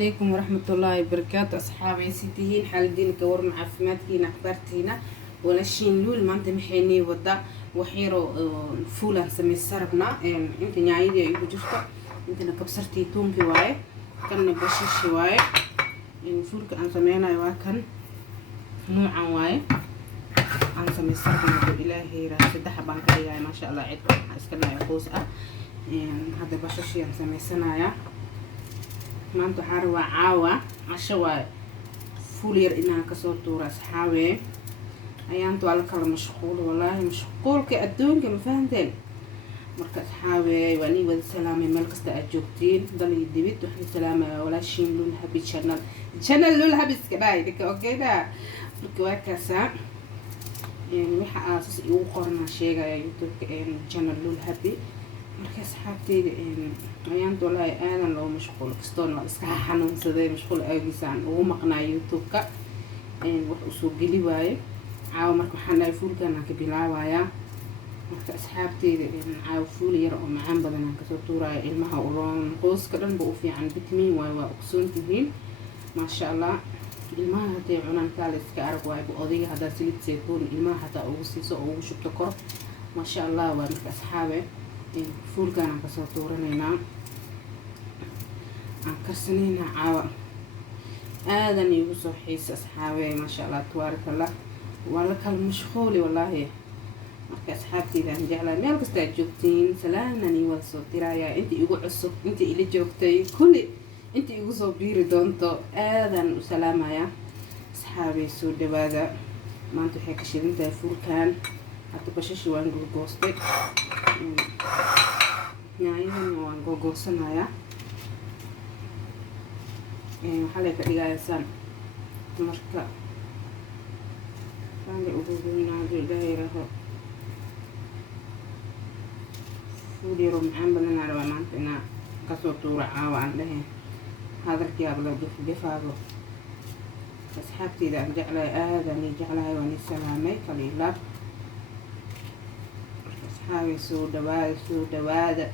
عليكم ورحمة الله وبركاته أصحابي سيتيين حالدين كور مع عفماتكينا أخبارتينا ولا شين لول ما أنت محيني ودا وحيرو فولا سمي السربنا أنت نعيدي يبو جفتا أنت نكبسرتي توم في واي كان نبشش واي فول كان سمينا يواكن نوعا واي أنا سمي السربنا بالإلهي راح سدح بانكايا ما شاء الله عيدكم اسكنا يقوس هذا بشش يعني سمي سنايا maanta waxaa rabaa caawa casho waaye fuul yar inaan kasoo tuuro asxaabe ayaanta waa la kala mashquulo wallaahi mashquulka adduunka ma fahanteen marka asxaabe waa nii wada salaamay meel kasta aad joogtiin dal iyo dibid waxaan salaamayaa walaashiin lul habi channel lul habi iska dhahay dadka okeyda marka waa kaasaa waxa aasas igu qornaa sheegaya youtube-ka channel lul habi marka asxaabteyda ayaanta wallaahi aadan loo mashquulo kastoona waa iska xanuunsaday mashquul aagiisaan ugu maqnaa youtube-ka wax usoo geli waaye caawa marka waxaan dhahay fuulkanaan ka bilaabayaa marka asxaabteyda caawa fuul yar oo macaan badanaan kasoo tuuraya ilmaha uroon qoyska dhanba u fiican bitamiin waaye waa ogsoon tihiin maasha allah ilmaha hadday cunaan kaale iska arag waayba odayga haddaa silid saytuun ilmaha hataa ugu siiso oo ugu shubto kor maasha allah waa marka asxaabe fuulkaan aan kasoo tuuranaynaa aan karsanaynaa caawa aadan iigu soo xiisa asxaabe maasha allah tabaarakallah waa la kala mashquuli wallaahi marka asxaabteyda aan jeclahay meel kasta aad joogtiin salaanan ii wada soo dirayaa inta igu cusub inta ila joogtay kulli inta igu soo biiri doonto aadan u salaamayaa asxaabe soo dhawaada maanta waxay ka shidan tahay fuulkaan hadda bashashi waan gogoostay nyaayadana waan gogoosanayaa waxaa lay ka dhigayaysaan marka saanlay ugogoynaado ilaahay raho fuul yaroo macaan badanaa rabaa maanta inaa kasoo tuuro caawa aan dhahayn hadalkiiaba la gefaago asxaabteyda aan jeclahay aadan ii jeclahay waan ii salaamay kaliilaab soo dhawaada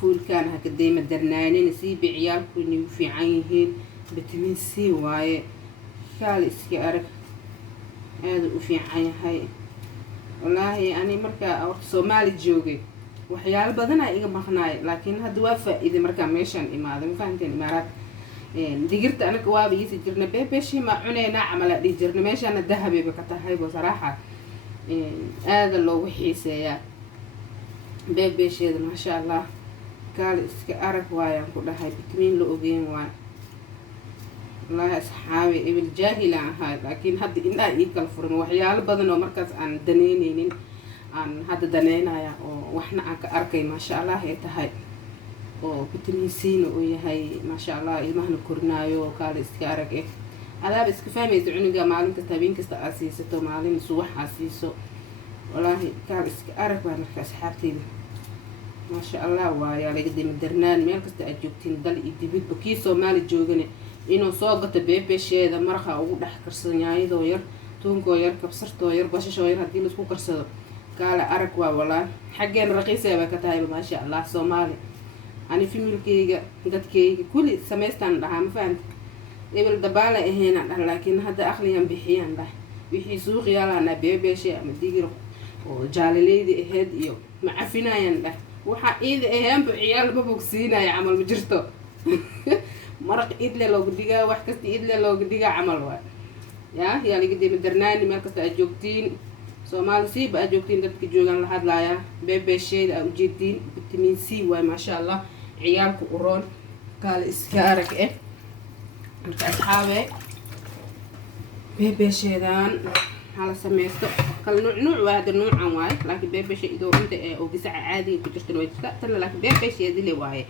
fuulkaan haka deyma darnaanina siiba ciyaalku inay u fiican yihiin vitamin c waaye kaali iska arag aada u fiican yahay wallaahi ani markaa horta soomaali joogay waxyaalo badanaa iga maqnaay laakiin hadda waa faa-iiday markaa meeshaan imaaday ma fahanteen imaaraad digirta anaga waaba iisi jirna beebeshii maa cuneynaa camalaa dhihi jirna meeshaana dahabeyba ka tahaybo saraaxa aada loogu xiiseeyaa beebesheeda maasha allah kaali iska arag waayaan ku dhahay bitamiin la ogeyn waay wallaahi asxaabi ebil jaahilaan ahay laakiin hadda indhaa ii kala furan waxyaalo badan oo markaas aan daneyneynin aan hadda daneynaya oo waxna aan ka arkay maasha allah ay tahay oo bitamiin c-na uu yahay maasha allah ilmahana korinaayo kaali iska arag adaaba iska fahmaysa cunuga maalin kasta habeen kasta aad siisato maalin subax aad siiso wallaahi kaal iska arag baa marka asxaabteyda maasha allah waayaa laga dema darnaan meel kasta aad joogtiin dal iyo dibidba kii soomaali joogane inuu soo gato beebesheeda maraqa ugu dhex karsado nyaayadoo yar tuunkoo yar kabsartoo yar bashashoo yar haddii laisku karsado kaala arag waa wallaahi xaggeena raqiisaya bay ka tahayba maasha allah soomaali ani familkeyga dadkeyga kulli samaystaan dhahaa ma fahanta ebel dabaala ahaynaan dhah laakiin hadda aqligan bixiyaan dhah wixii suuqiyaalana beebeshe ama digir oo jaalaleydii ahayd iyo ma cafinayaan dhah waxaa iida ahaanba ciyaal ma bogsiinaya camal ma jirto maraq idle looga dhigaa wax kasta idle looga dhigaa camal waay yaa laga dema darnaani meel kasta aad joogtiin soomaali siiba aad joogtiin dadka joogaan la hadlayaa beebesheeda aad ujeediin vitamin c waay maasha allah ciyaalku uroon kaale iska arag marka asxaabe beebesheedaan hala sameysto kala nuuc waa hada nuucan waaye laakiin beebesha idoo inta oo gisaca caadiga ku jirtan way jirta tan laakiin beebesheedile waaye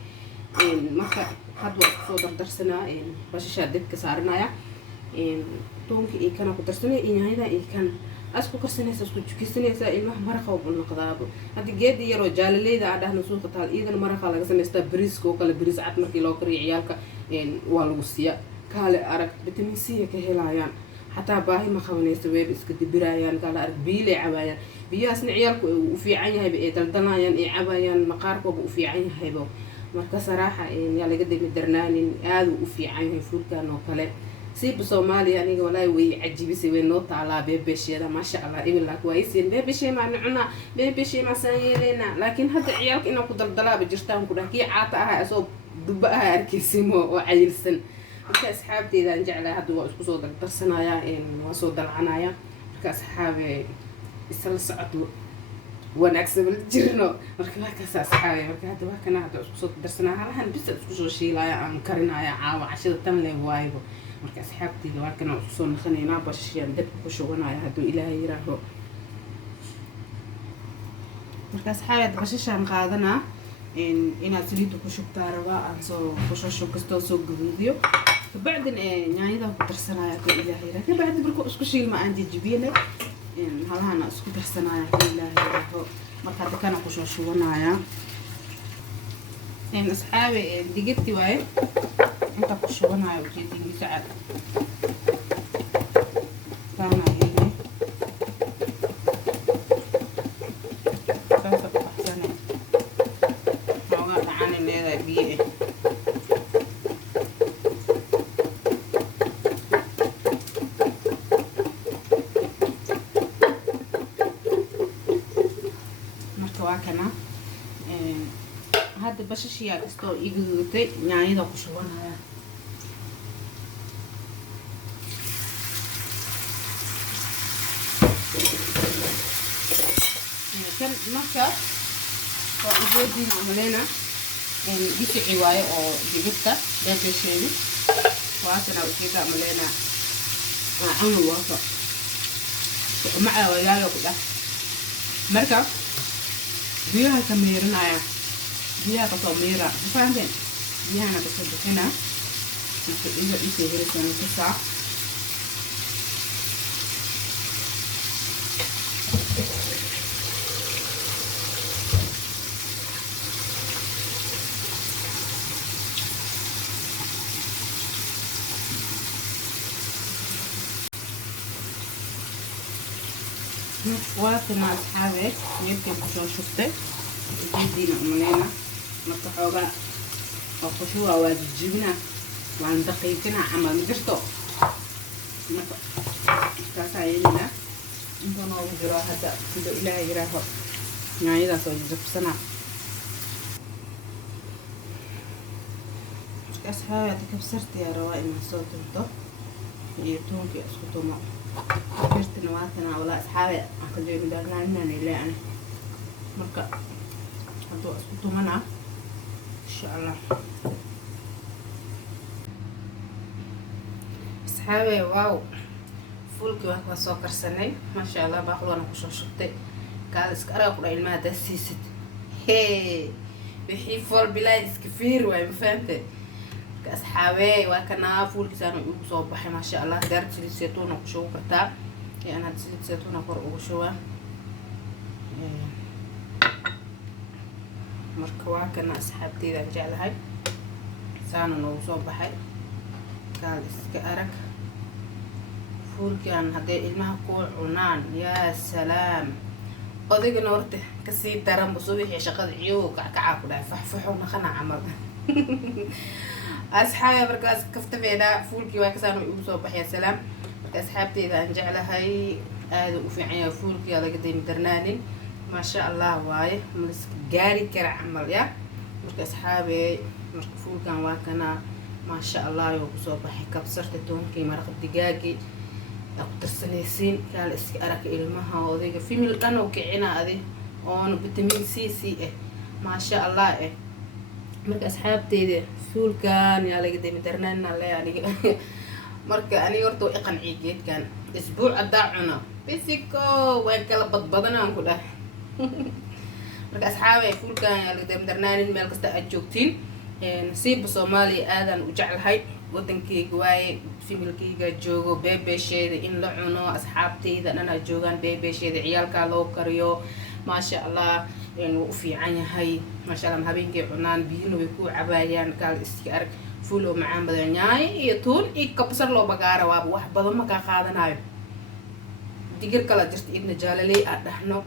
marka hadda waa kusoo dardarsanaa bashashaa dabka saaranaya toonka iyo kana ku darsanaya iyo yaanyada iyo kana as ku karsanaysa isku jukisanaysa ilmaha maraqa oo noqdaabo hadda geedi yaroo jaalaleyda aa dhahna suuqa taal iyadana maraqa laga samaystaa bariiska oo kale bariis cad markii loo kariyo ciyaalka waa lagu siiya kaale arag vitamin c ka helayaan حتى باهي ما خونيس ويب إسكت برايان قال أربيلة عبايان بياسن عيالك وفي عينها بيدلدلايان عبايان مقارب وفي عينها بو marka saraaxa yaa laga dami darnaanin aada u fiican yahay fuulkan oo kale siiba soomaaliya aniga walaahi way cajibisay way noo taalaa beebesheeda maasha allah ibilak waa isiin beebeshee maa nacunaa beebeshee maa saan yeeleynaa laakiin hadda ciyaalka inaan ku daldalaaba jirtaan ku dhah kii caata aha asoo duba aha arkaysimo oo cayilsan marka asxaabteedaan jeclaa hadda waa isku soo dardarsanayaa waa soo dalcanaya marka asxaabe isla socod wanaagsan wala jirno marka waa kaas asxaabe marka hadda waa kana hadda isku soo darsanaa halahan bis isku soo shiilaya aan karinaya caawa cashada tan le waaybo marka asxaabteeda waa kana isku soo naqanaynaa bashiyaan dabka ku shubanaya hadduu ilaahay yiraaho marka asxaabe bashashaan qaadanaa inaad saliidda ku shubtaa rabaa aan soo kushasho kastoo soo guduudiyo kabacdin nyaanyada ku darsanaya hadduu ilaahay yiraaho kabacdi marka isku shiilma aan jijibiyane halahana isku darsanaya hadduu ilaahay yiraaho marka hadda kana kusoo shubanaya asxaabe digirti waaye inta ku shubanaya ujeedingiisa cad kaana yini saasa ku baxsane xoogaa dhacani leedahay biyo marka waa kana hadda bashashiyaa kastoo igudutay nyaanyada ku shubanaya kan marka waa ujeediin umaleyna bisici waaye oo digirta beebesheedu waasana ujeeda umaleyna cunu wato macaa wayaaga ku dhah marka biyaha ka miirinaya biyaha kasoo miira mafahanteen biyahana kasoo bixina marka iga isoo helisan kasaa واتنا أصحابي يمكن كشو شفته جدينا أملينا متحوغا وقشوها واجبنا وعن دقيقنا عمل مجرتو كاسا يلينا انتو نوو جرا هدا كدو إلهي جراهو نايدا سو جبسنا أصحابي تكبسرت يا روائي من صوت الضو يتونكي أسكتو ما كرت نواتنا ولا أصحابي أكل جاي مدارنا إننا نيلي أنا مركا هدو أسكتو منا إن شاء الله أصحابي واو فولكي واحد سوكر سنة ما شاء الله باخذ أنا كشوف شطي قال إسكارا أقول إلما دسيست هي بحي فول بلاي إسكفير واي مفهمتي أصحابي وكنا فول كسانو يوصو بحي ما شاء الله دارت سليد زيتون وكشو كرتا أنا سليد زيتون أكور وكشوا مركوا كنا أصحابتي ذا جعل هاي سانو نوصو بحي قال إسكارك فول كان هدي إلمها كوع عنان يا سلام أذيك نورته كسي ترى بصوبي شقد عيوك كعاكو ده فحفحو نخنا عمل أصحابي بركاز كفت بيدا فولكي واكسانو يوصو بحيا سلام أصحابتي إذا أنجعل هاي هذا وفي عيا فولكي هذا قديم درناني ما شاء الله واي ملسك جاري كرع عمل يا مرك أصحابي مرك فولكان واكنا ما شاء الله يوصو بحي كبسرت تونكي مرق الدقاقي أقدر سنيسين قال اسك أرك إلمها وذيك في ملقنا وكعنا هذه أون فيتامين سي ما شاء الله marka asxaabteyda fuulkan yaa laga demi darnaana la yani marka ani horto iqancii geedkan isbuuc adaa cuna bisiko waan kala badbadanaan ku dhah marka asxaabay fuulkan yaa laga demi darnaanin meel kasta aad joogtiin nasiibka Soomaaliya aadan u jeclahay wadankeyga waaye familkeyga joogo beebesheeda in la cuno asxaabteyda dhanaa joogaan beebesheeda ciyaalkaa loo kariyo ما شاء الله وفي عنها هاي ما شاء الله هبين كي عنان بينو يكون عبايان قال استيارك فولو معان بدنياي يطول يكبسر لو بقارة واب واحد بدل ما كاخذنا هاي ديجر كلا جرت ابن جاللي أدحنا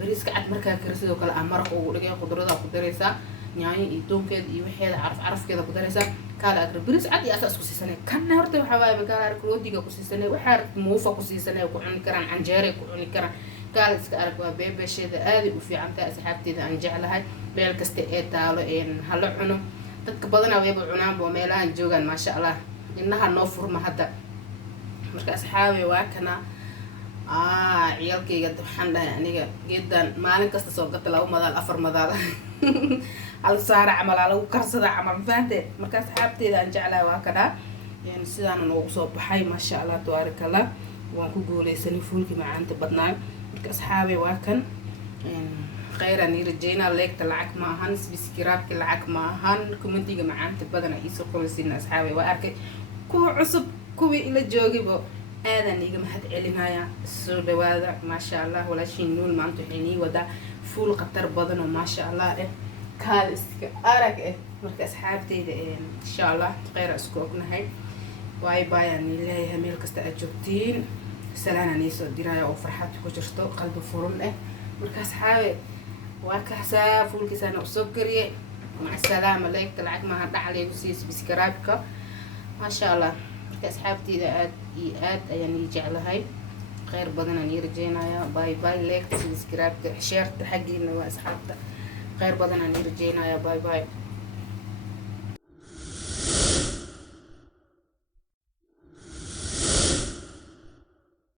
بريس قعد مركا كرسي وكلا أمرق ولقي خضرة خضريسا nyaanyo iyo toonkeeda iyo waxeeda carafkeeda ku daraysaa kaala arag biris cad iyo asaa isku siisanay kana horta waxaa waaye kaala arag roodiga ku siisanay waxaa arag muufa ku siisanay ku cuni karaan canjeere ku cuni karaan kaala iska arag waa beebesheeda aaday u fiican tahay asxaabteeda aan jeclahay meel kasta ee taalo hala cuno dadka badanaa wayba cunaanba meelahan joogaan maasha allah innaha noo furma hadda marka asxaabe waa kana ciyaalkayga waxaan dhahay aniga geedan maalin kasta soo gata 2 madaal 4 madaal hal saara camal lagu karsada camal faante marka asxaabteeda aan jeclahay waa kana sidaan noogu soo baxay maasha allah tabaarakallah waan ku guuleysanay fuulkii macaanta badnaa marka asxaabe waa kan khayran irjayna leegta lacag ma ahan subscribe lacag ma ahan commentiga macaanta badana isoo qoraysiina asxaabe waa arkay kuwa cusub kuwii ila joogayba aadan iga mahad celinaya soo dhawaada maasha allah walaashiin nuul maanta waxay nii wadaa fuul qatar badan oo maasha allah kaal iska arag marka asxaabteyda insha allah khayr isku ognahay bye bye aan ilaahay meel kasta aad joogtiin salaana niisoo diraya oo farxad ku jirto qalbi furan marka asxaabe waa kaxsaa fuulkiisana usoo kariye maca salaama leegta lacag maaha dhacleegu sii subscribe-ka maasha allah marka asxaabteyda aad iyo aad ayaan ii jeclahay khayr badan aan ii rajeynayaa bye bye leegta subscribe-ka sheerta xaggiina waa asxaabta khayr badan aan ii rajeynayaa bye bye